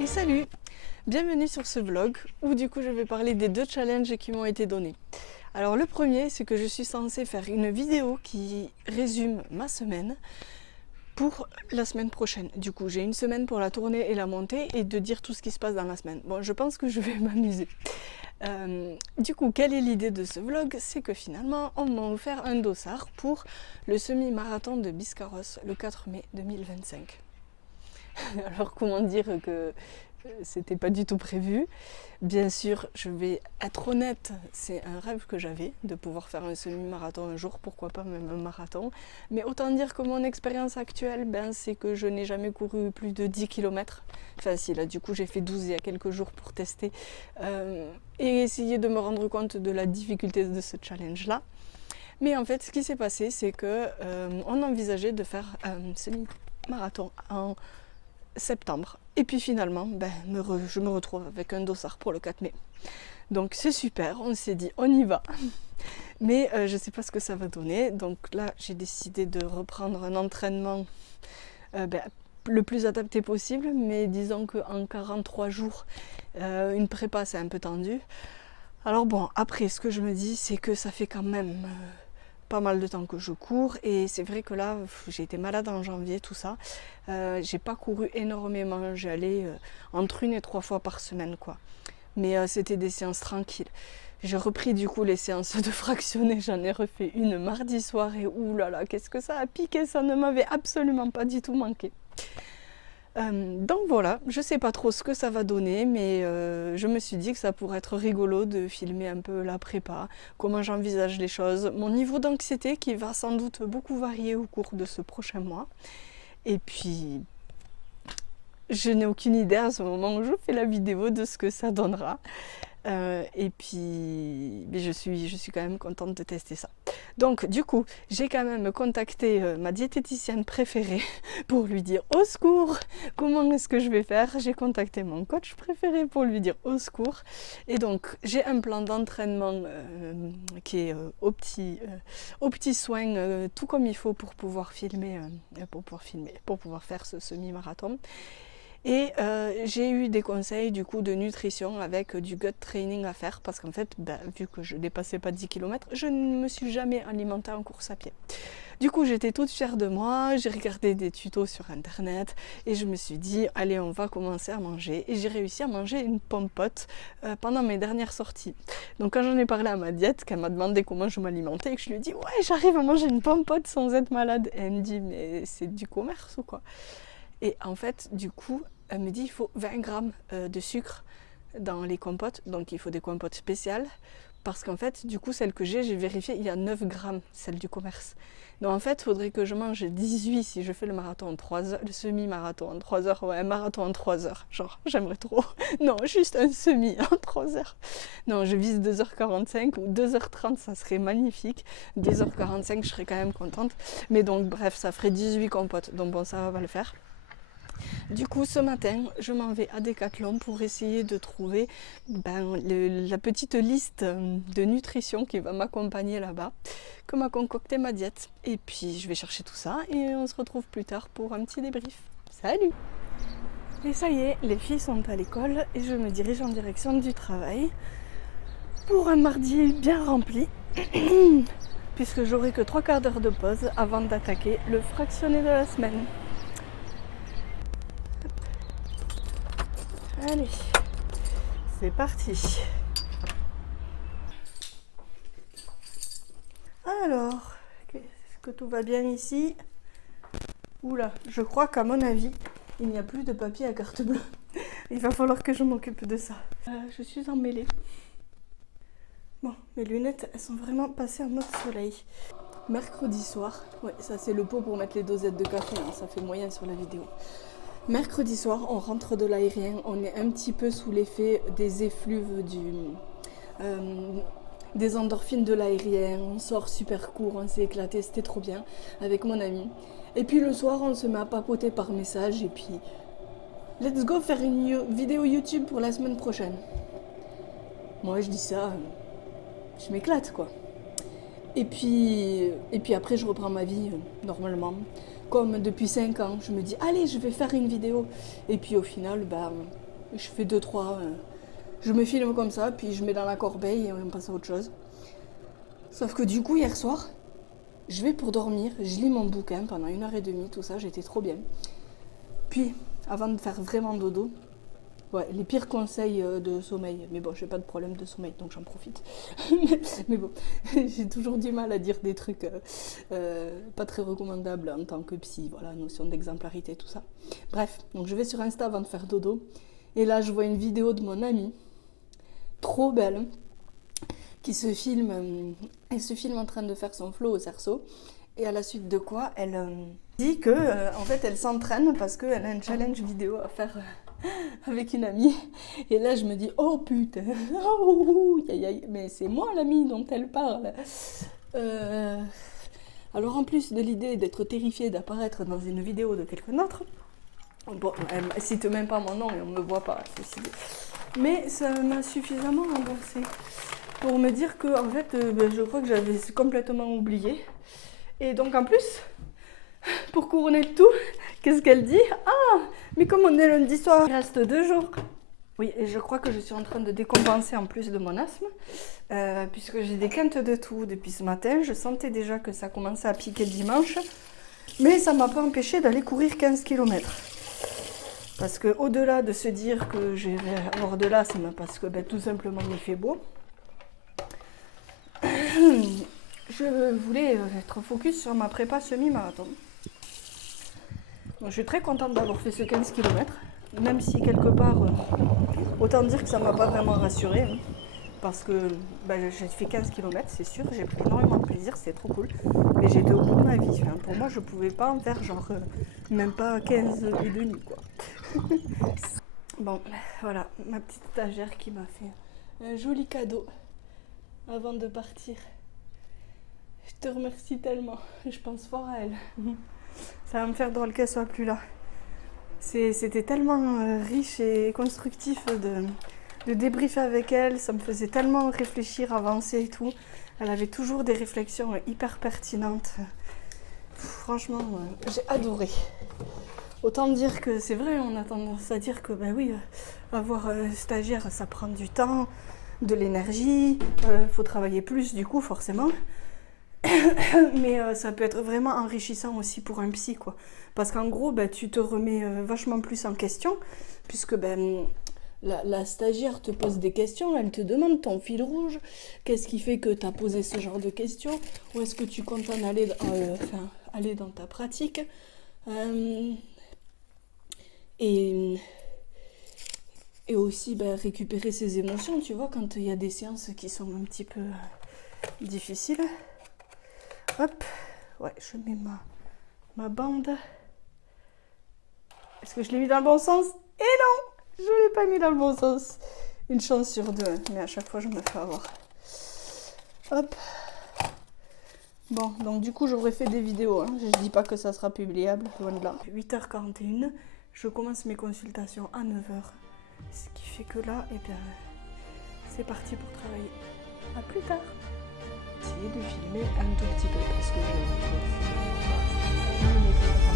Et salut! Bienvenue sur ce vlog où du coup je vais parler des deux challenges qui m'ont été donnés. Alors le premier, c'est que je suis censée faire une vidéo qui résume ma semaine pour la semaine prochaine. Du coup j'ai une semaine pour la tournée et la montée et de dire tout ce qui se passe dans la semaine. Bon, je pense que je vais m'amuser. Du coup, quelle est l'idée de ce vlog? C'est que finalement on m'a offert un dossard pour le semi-marathon de Biscarrosse le 4 mai 2025. Alors comment dire que c'était pas du tout prévu. Bien sûr, je vais être honnête, c'est un rêve que j'avais de pouvoir faire un semi-marathon un jour, pourquoi pas même un marathon. Mais autant dire que mon expérience actuelle, c'est que je n'ai jamais couru plus de 10 km. Enfin si, là du coup j'ai fait 12 il y a quelques jours pour tester et essayer de me rendre compte de la difficulté de ce challenge-là. Mais en fait, ce qui s'est passé, c'est que on envisageait de faire un semi-marathon en septembre. Et puis finalement, je me retrouve avec un dossard pour le 4 mai. Donc c'est super, on s'est dit on y va. Mais je ne sais pas ce que ça va donner. Donc là, j'ai décidé de reprendre un entraînement le plus adapté possible. Mais disons qu'en 43 jours, une prépa, c'est un peu tendu. Alors bon, après, ce que je me dis, c'est que ça fait quand même pas mal de temps que je cours et c'est vrai que là j'ai été malade en janvier, tout ça, j'ai pas couru énormément, j'allais entre 1 et 3 fois par semaine quoi, mais c'était des séances tranquilles. J'ai repris du coup les séances de fractionné, j'en ai refait une mardi soir et oulala, qu'est-ce que ça a piqué, ça ne m'avait absolument pas du tout manqué. Donc voilà, je sais pas trop ce que ça va donner, mais je me suis dit que ça pourrait être rigolo de filmer un peu la prépa, comment j'envisage les choses, mon niveau d'anxiété qui va sans doute beaucoup varier au cours de ce prochain mois. Et puis, je n'ai aucune idée à ce moment où je fais la vidéo de ce que ça donnera. Et puis, mais je suis quand même contente de tester ça. Donc, du coup, j'ai quand même contacté ma diététicienne préférée pour lui dire au secours, comment est-ce que je vais faire? J'ai contacté mon coach préféré pour lui dire au secours. Et donc, j'ai un plan d'entraînement qui est aux petits soins, tout comme il faut pour pouvoir filmer, pour pouvoir faire ce semi-marathon. Et j'ai eu des conseils du coup de nutrition avec du gut training à faire parce qu'en fait, vu que je ne dépassais pas 10 km, je ne me suis jamais alimentée en course à pied. Du coup, j'étais toute fière de moi, j'ai regardé des tutos sur internet et je me suis dit, allez, on va commencer à manger. Et j'ai réussi à manger une pompote pendant mes dernières sorties. Donc quand j'en ai parlé à ma diète, qu'elle m'a demandé comment je m'alimentais et que je lui ai dit, ouais, j'arrive à manger une pompote sans être malade. Et elle me dit, mais c'est du commerce ou quoi? Et en fait, du coup, elle me dit il faut 20 grammes de sucre dans les compotes. Donc il faut des compotes spéciales. Parce qu'en fait, du coup, celle que j'ai vérifié, il y a 9 grammes, celle du commerce. Donc en fait, il faudrait que je mange 18 si je fais le marathon en 3 heures, le semi-marathon en 3 heures. Ouais, un marathon en 3 heures. Genre, j'aimerais trop. Non, juste un semi en 3 heures. Non, je vise 2h45 ou 2h30, ça serait magnifique. 2h45, je serais quand même contente. Mais donc, bref, ça ferait 18 compotes. Donc bon, ça va pas le faire. Du coup, ce matin, je m'en vais à Decathlon pour essayer de trouver la petite liste de nutrition qui va m'accompagner là-bas, que m'a concocté ma diète. Et puis, je vais chercher tout ça et on se retrouve plus tard pour un petit débrief. Salut! Et ça y est, les filles sont à l'école et je me dirige en direction du travail pour un mardi bien rempli, puisque j'aurai que 3/4 d'heure de pause avant d'attaquer le fractionné de la semaine. Allez, c'est parti. Alors, est-ce que tout va bien ici? Oula, je crois qu'à mon avis, il n'y a plus de papier à carte bleue. Il va falloir que je m'occupe de ça. Je suis emmêlée. Bon, mes lunettes, elles sont vraiment passées en mode soleil. Mercredi soir, ouais, ça c'est le pot pour mettre les dosettes de café, hein, ça fait moyen sur la vidéo. Mercredi soir, on rentre de l'aérien, on est un petit peu sous l'effet des effluves des endorphines de l'aérien, on sort super court, on s'est éclaté, c'était trop bien avec mon ami. Et puis le soir, on se met à papoter par message et puis let's go faire une vidéo YouTube pour la semaine prochaine. Moi je dis ça, je m'éclate quoi. Et puis après je reprends ma vie normalement. Comme depuis 5 ans, je me dis allez je vais faire une vidéo. Et puis au final, Je fais 2-3, je me filme comme ça, puis je mets dans la corbeille et on passe à autre chose. Sauf que du coup, hier soir, je vais pour dormir, je lis mon bouquin pendant 1h30, tout ça, j'étais trop bien. Puis, avant de faire vraiment dodo, ouais, les pires conseils de sommeil. Mais bon, j'ai pas de problème de sommeil, donc j'en profite. Mais bon, j'ai toujours du mal à dire des trucs pas très recommandables en tant que psy. Voilà, notion d'exemplarité, tout ça. Bref, donc je vais sur Insta avant de faire dodo. Et là, je vois une vidéo de mon amie, trop belle, qui se filme. Elle se filme en train de faire son flow au cerceau. Et à la suite de quoi, elle dit que, en fait, elle s'entraîne parce qu'elle a un challenge vidéo à faire avec une amie. Et là, je me dis, oh putain, oh, mais c'est moi l'amie dont elle parle. Alors, en plus de l'idée d'être terrifiée d'apparaître dans une vidéo de quelqu'un d'autre, bon, elle ne cite même pas mon nom et on ne me voit pas, ceci dit. Mais ça m'a suffisamment angoissée pour me dire que, en fait, je crois que j'avais complètement oublié. Et donc, en plus, pour couronner le tout, qu'est-ce qu'elle dit? Ah, mais comme on est lundi soir, il reste 2 jours. Oui, et je crois que je suis en train de décompenser en plus de mon asthme, puisque j'ai des quintes de toux depuis ce matin. Je sentais déjà que ça commençait à piquer le dimanche, mais ça ne m'a pas empêché d'aller courir 15 km. Parce qu'au-delà de se dire que je vais avoir de l'asthme, parce que tout simplement il fait beau, je voulais être focus sur ma prépa semi-marathon. Donc, je suis très contente d'avoir fait ce 15 km, même si quelque part, autant dire que ça ne m'a pas vraiment rassurée, hein, parce que j'ai fait 15 km, c'est sûr, j'ai pris énormément de plaisir, c'est trop cool, mais j'étais au bout de ma vie. Enfin, pour moi, je ne pouvais pas en faire genre même pas 15 et demi, quoi. Bon, voilà, ma petite stagiaire qui m'a fait un joli cadeau avant de partir. Je te remercie tellement, je pense fort à elle. Ça va me faire drôle qu'elle soit plus là. C'était tellement riche et constructif de débriefer avec elle, ça me faisait tellement réfléchir, avancer et tout. Elle avait toujours des réflexions hyper pertinentes. Franchement, j'ai adoré. Autant dire que c'est vrai, on a tendance à dire que oui, avoir un stagiaire, ça prend du temps, de l'énergie, faut travailler plus du coup forcément. Mais ça peut être vraiment enrichissant aussi pour un psy, quoi. Parce qu'en gros, tu te remets vachement plus en question, puisque la stagiaire te pose des questions, elle te demande ton fil rouge, qu'est-ce qui fait que tu as posé ce genre de questions, où est-ce que tu comptes en aller, aller dans ta pratique. Et aussi récupérer ses émotions, tu vois, quand il y a des séances qui sont un petit peu difficiles. Hop, ouais, je mets ma bande. Est-ce que je l'ai mis dans le bon sens? Et non, je ne l'ai pas mis dans le bon sens. Une chance sur 2, mais à chaque fois je me fais avoir. Hop. Bon, donc du coup j'aurais fait des vidéos, hein. Je dis pas que ça sera publiable, loin de là. 8h41, je commence mes consultations à 9h. Ce qui fait que là, c'est parti pour travailler. À plus tard. Essayer de filmer un tout petit peu parce que je vais